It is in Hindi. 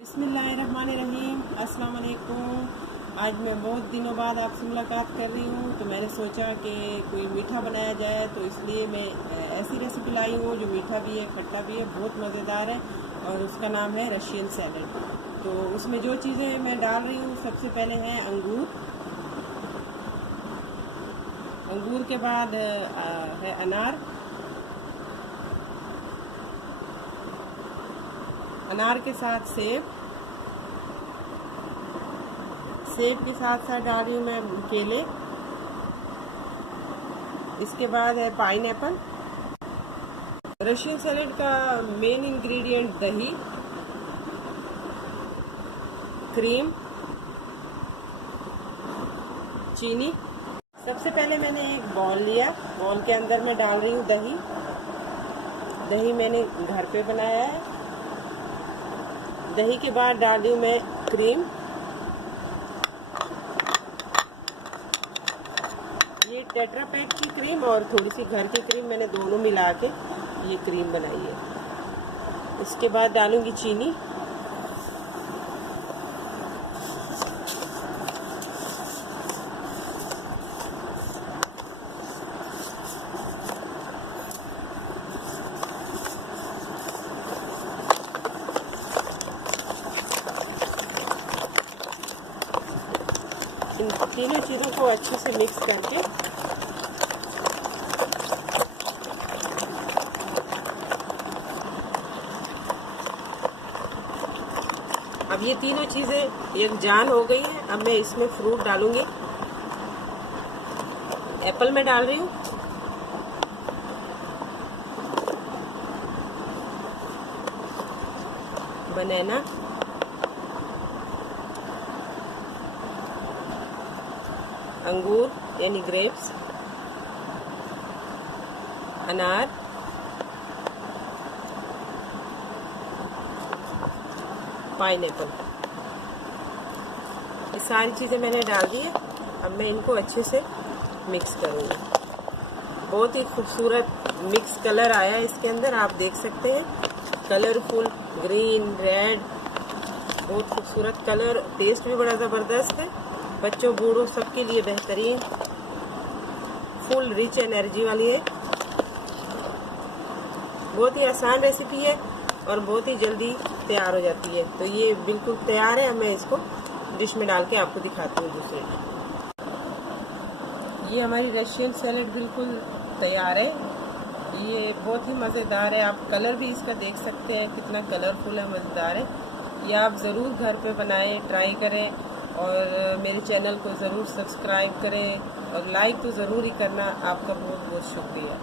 बिस्मिल्लाहिर्रहमानिर्रहीम, अस्सलाम वालेकुम। आज मैं बहुत दिनों बाद आपसे मुलाकात कर रही हूँ, तो मैंने सोचा कि कोई मीठा बनाया जाए, तो इसलिए मैं ऐसी रेसिपी लाई हूँ जो मीठा भी है, खट्टा भी है, बहुत मज़ेदार है और उसका नाम है रशियन सैलड। तो उसमें जो चीज़ें मैं डाल रही हूँ, सबसे पहले हैं अंगूर। अंगूर के बाद है अनार। अनार के साथ सेब। सेब के साथ साथ डाल रही हूँ मैं केले। इसके बाद है पाइनएप्पल। रशियन सैलेड का मेन इंग्रेडिएंट दही, क्रीम, चीनी। सबसे पहले मैंने एक बाउल लिया, बाउल के अंदर मैं डाल रही हूँ दही। दही मैंने घर पे बनाया है। दही के बाद डाल रही हूँ मैं क्रीम। ये टेट्रा पैक की क्रीम और थोड़ी सी घर की क्रीम, मैंने दोनों मिला के ये क्रीम बनाई है। इसके बाद डालूंगी चीनी। इन तीनों चीज़ों को अच्छे से मिक्स करके अब ये तीनों चीज़ें एक जान हो गई हैं। अब मैं इसमें फ्रूट डालूंगी। एप्पल में डाल रही हूँ, बनाना, अंगूर यानी ग्रेप्स, अनार, पाइनएप्पल। ये सारी चीज़ें मैंने डाल दी है। अब मैं इनको अच्छे से मिक्स करूँगी। बहुत ही खूबसूरत मिक्स कलर आया है इसके अंदर, आप देख सकते हैं। कलरफुल ग्रीन, रेड, बहुत खूबसूरत कलर। टेस्ट भी बड़ा ज़बरदस्त है, बच्चों बूढ़ों सबके लिए बेहतरीन, फुल रिच एनर्जी वाली है। बहुत ही आसान रेसिपी है और बहुत ही जल्दी तैयार हो जाती है। तो ये बिल्कुल तैयार है। अब मैं इसको डिश में डाल के आपको दिखाती हूँ दूसरे। ये हमारी रशियन सैलेड बिल्कुल तैयार है। ये बहुत ही मज़ेदार है। आप कलर भी इसका देख सकते हैं, कितना कलरफुल है, मज़ेदार है। ये आप ज़रूर घर पे बनाएं, ट्राई करें और मेरे चैनल को ज़रूर सब्सक्राइब करें और लाइक तो ज़रूर ही करना। आपका बहुत बहुत शुक्रिया।